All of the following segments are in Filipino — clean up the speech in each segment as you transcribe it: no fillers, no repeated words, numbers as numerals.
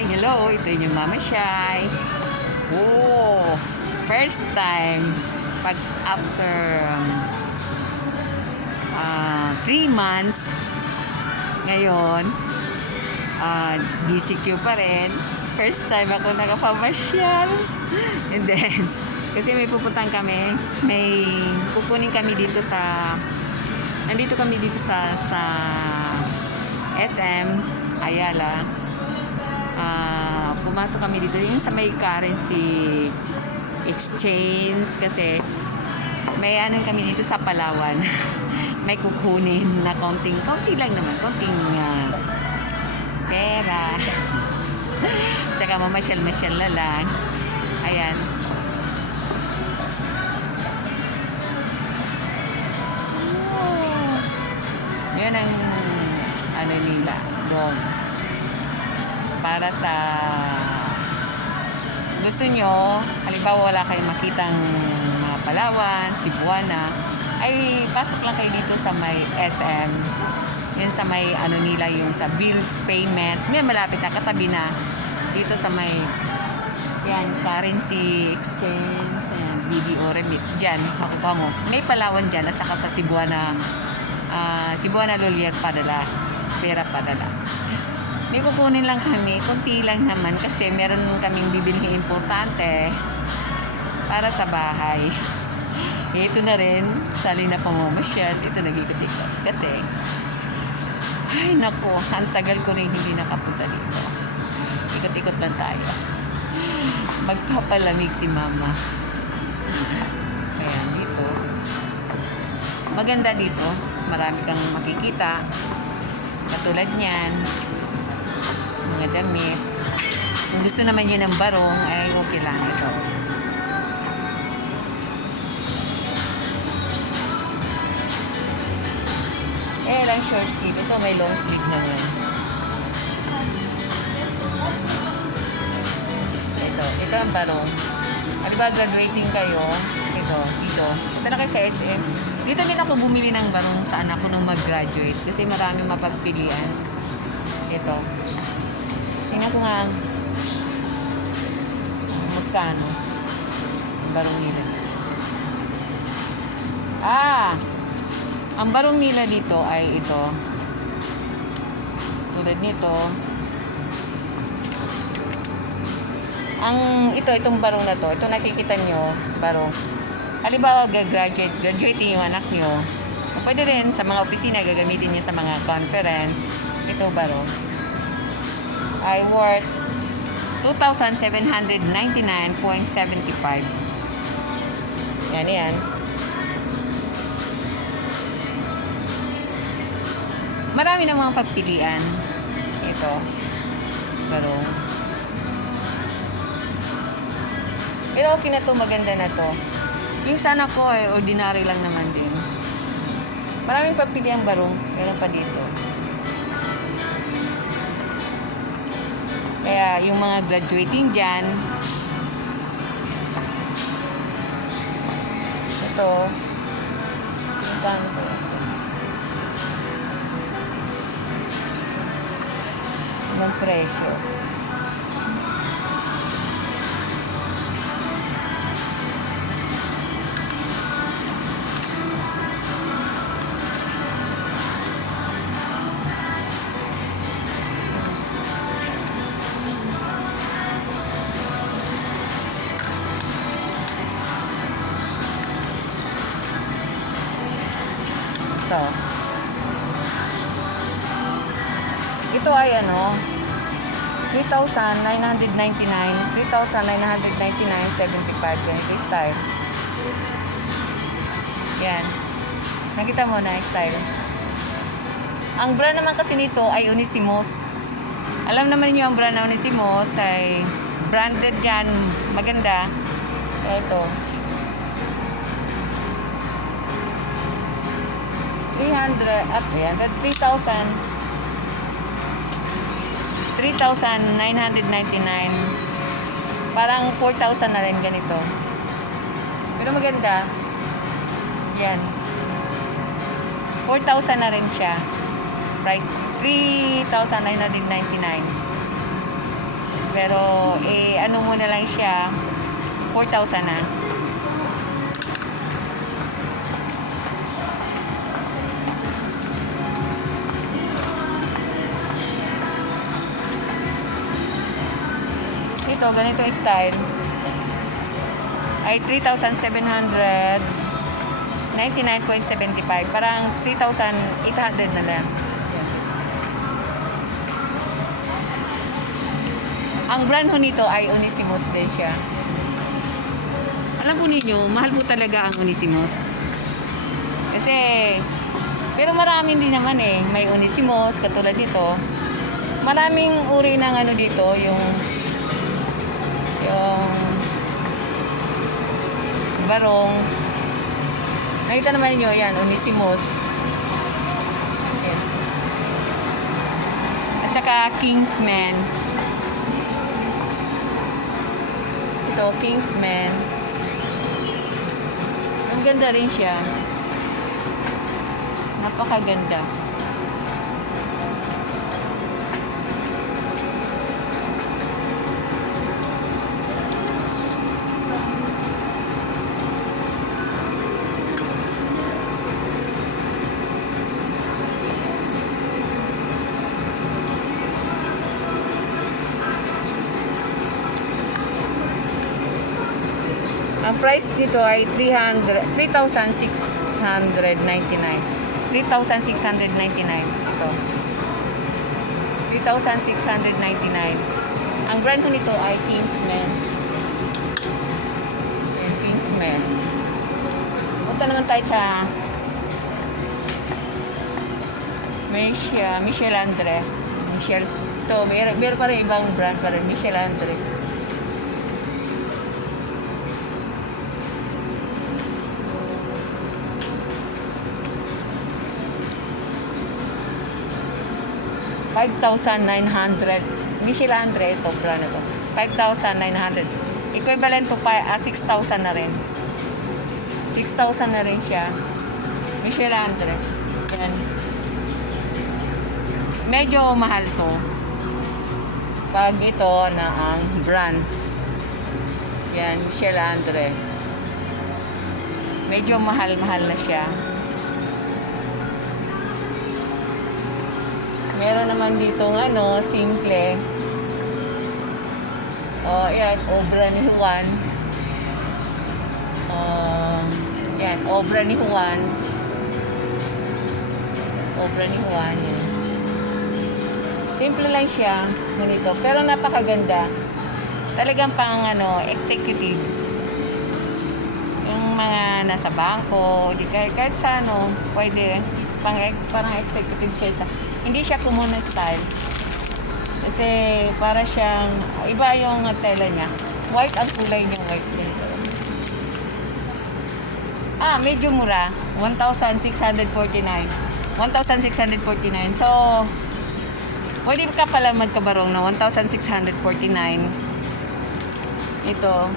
Shy. Hello, ito yung Mama Shy. Oh, first time pag after 3 months ngayon, GCQ pa rin. First time ako nakapamasyal. And then, kasi may pupuntahan kami, may kukunin kami dito sa, nandito kami dito sa SM Ayala. Pumasok kami dito yung sa may currency exchange kasi may anong kami dito sa Palawan. May kukunin na konti lang naman, konting pera. Tsaka mamasyal-masyal na lang. Ayan. Yan ang ano nila doon para sa gusto nyo, halimbawa wala kayong makitang mga Palawan, Cebuana, ay pasok lang kayo dito sa may SM, yun sa may ano nila, yung sa bills payment, may malapit na katabi na dito sa may yan, currency exchange and BDO remit, dyan makukuha mo, may Palawan dyan at saka sa Cebuana Lolier padala, pera padala. May kukunin lang kami, kunti lang naman kasi meron kaming bibilhin importante para sa bahay. Ito na rin, sali na pamamasyal, ito nag-ikot-ikot kasi ay naku, ang tagal ko rin hindi nakapunta dito. Ikot-ikot lang tayo. Magpapalamig si mama. Ayan, dito. Maganda dito. Marami kang makikita. Katulad niyan. Mga damit. Kung gusto naman yun ng barong, ay okay lang ito. Lang short sleeve. Ito may long sleeve na yun. Ito ang barong. Diba graduating kayo? Ito. Ito na kayo sa SM. Dito din ako bumili ng barong sa anak ko nung mag-graduate. Kasi marami mapagpilian. Ito. Tingnan ko nga magkano ang barong nila. Ang barong nila dito ay ito. Tulad nito. Itong barong na to, ito nakikita nyo, barong. Halimbawa, graduating yung anak nyo. Pwede rin sa mga opisina, gagamitin nyo sa mga conference. Ito barong. Ay worth 2,799.75. Yan. Marami ng mga pagpilian. Ito. Barong. Pero okay na to, maganda na to. Yung sana ko ay ordinary lang naman din. Maraming pagpilian barong. Meron pa dito. Kaya yung mga graduating dyan, ito, yung kanto. Ng presyo. Ito ay 3,999, 3,999.75 ganito yung style. Yan. Nakita mo na yung style. Ang brand naman kasi nito ay Onesimus. Alam naman niyo ang brand na Onesimus ay branded yan. Maganda. Ito. 300 at yan. 3,999. Parang 4,000 na rin ganito. Pero maganda. Yan. 4,000 na rin siya. Price 3,999. Pero, ano mo na lang siya, 4,000 na. Ito, ganito yung style. Ay 3,799.75. Parang 3,800 na lang. Ang brand ho nito ay Onesimus din siya. Alam po ninyo, mahal po talaga ang Onesimus. Kasi, pero marami din naman may Onesimus, katulad dito. Maraming uri ng ano dito, yung barong. Nakita naman niyo yan, Onesimus. Ayan. At saka Kingsman. Ito, Kingsman. Ang ganda rin siya. Napakaganda. Ang price dito ay 3,699. 3,699 ito. 3,699. Ang brand ko nito ay Kingsman. Ayan, Kingsman. Punta naman tayo sa Michel Andre. Michel. Ito, meron pa rin ibang brand pa rin. Michel Andre. $5,900. Michel Andre ito, brand ito. 5,900. Equivalent to 6,000 na rin. 6,000 na rin siya. Michel Andre. Yan. Medyo mahal to. Pag ito na ang brand. Yan, Michel Andre. Medyo mahal-mahal na siya. Meron naman dito simple. Yan, obra ni Juan. Yan, obra ni Juan. Obra ni Juan, yan. Simple lang siya, ganito. Pero napakaganda. Talagang pang executive. Yung mga nasa bangko, di kahit sa pwede. Parang executive siya. Hindi siya common na style. Kasi para siyang, iba yung tela niya. White ang kulay niya, white din. Medyo mura. 1,649. 1,649. So, pwede ka pala magkabarong na 1,649. Ito.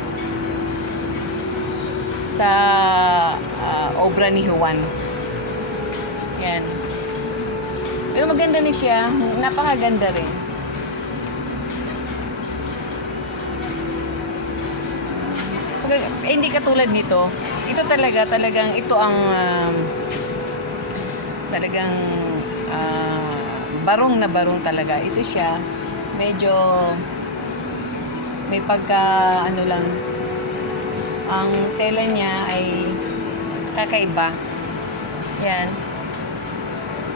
Sa obra ni Juan. Yan. Pero maganda na siya. Napakaganda rin. Hindi katulad nito. Ito talagang ito ang talagang barong na barong talaga. Ito siya. Medyo may pagka lang. Ang tela niya ay kakaiba. Yan.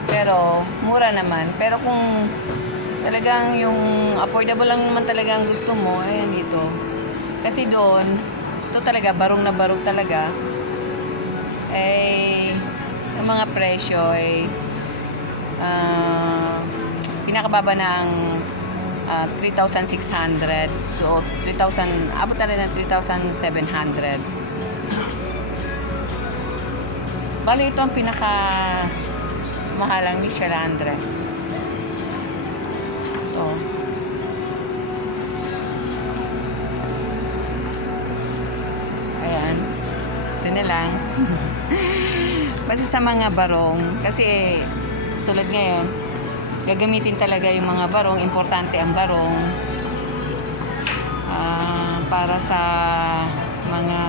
Pero, mura naman. Pero kung talagang yung affordable lang naman talagang gusto mo, ayan dito. Kasi doon, ito talaga, barong na barong talaga. Yung mga presyo pinakababa ng 3,600. So, 3,000, abot na rin ng 3,700. Bali, ito ang pinaka mahalang Michel Andre. Ito. Ayan. Ito na lang. Basta sa mga barong. Kasi, tulad ngayon, gagamitin talaga yung mga barong. Importante ang barong. para sa mga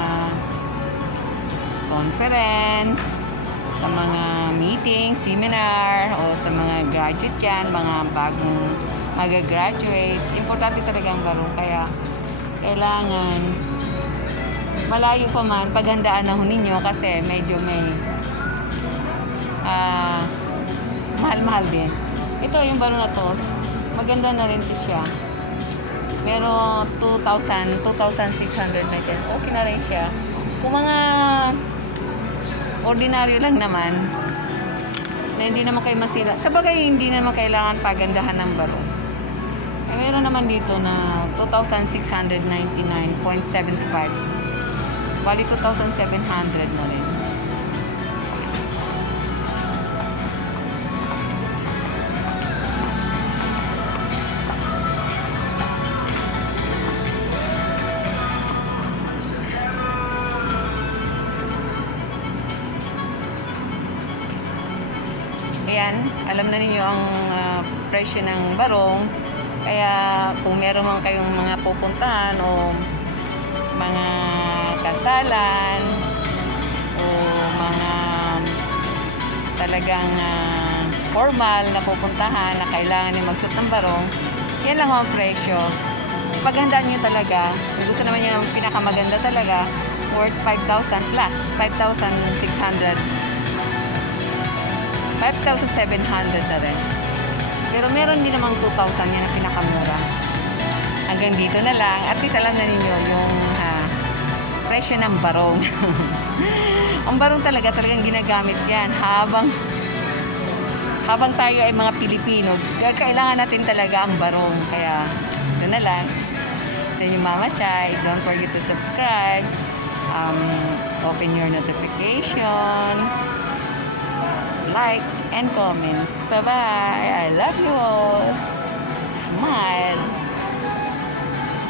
conference, sa mga meeting, seminar, o sa mga graduate dyan, mga bagong mag-graduate. Importante talaga ang barong. Kaya, kailangan malayo pa man, paghandaan na ho ninyo kasi medyo may mahal-mahal din. Ito, yung barong na to, maganda na rin siya. Meron 2,600 meter. Okay na rin siya. Kung mga ordinaryo lang naman, na hindi naman kayo masira. Sa bagay, hindi naman kailangan pagandahan ng barong. Eh, meron naman dito na 2,699.75. Bali, 2,700 na rin. Ayan, alam na ninyo ang presyo ng barong. Kaya kung meron man kayong mga pupuntahan o mga kasalan o mga talagang formal na pupuntahan na kailangan nyo magsuot ng barong, yan lang ang presyo. Paghandaan nyo talaga, kung gusto naman yung pinakamaganda talaga, worth 5,000 plus 5,600 5,700 na rin. Pero meron din namang 2,000 yan na pinakamura. Hanggang dito na lang. At least alam na ninyo yung presyo ng barong. Ang barong talagang ginagamit yan. Habang tayo ay mga Pilipino, kailangan natin talaga ang barong. Kaya ito na lang. Ito yung Mama Shai. Don't forget to subscribe. Open your notification. Like and comments. Bye-bye. I love you all. Smile.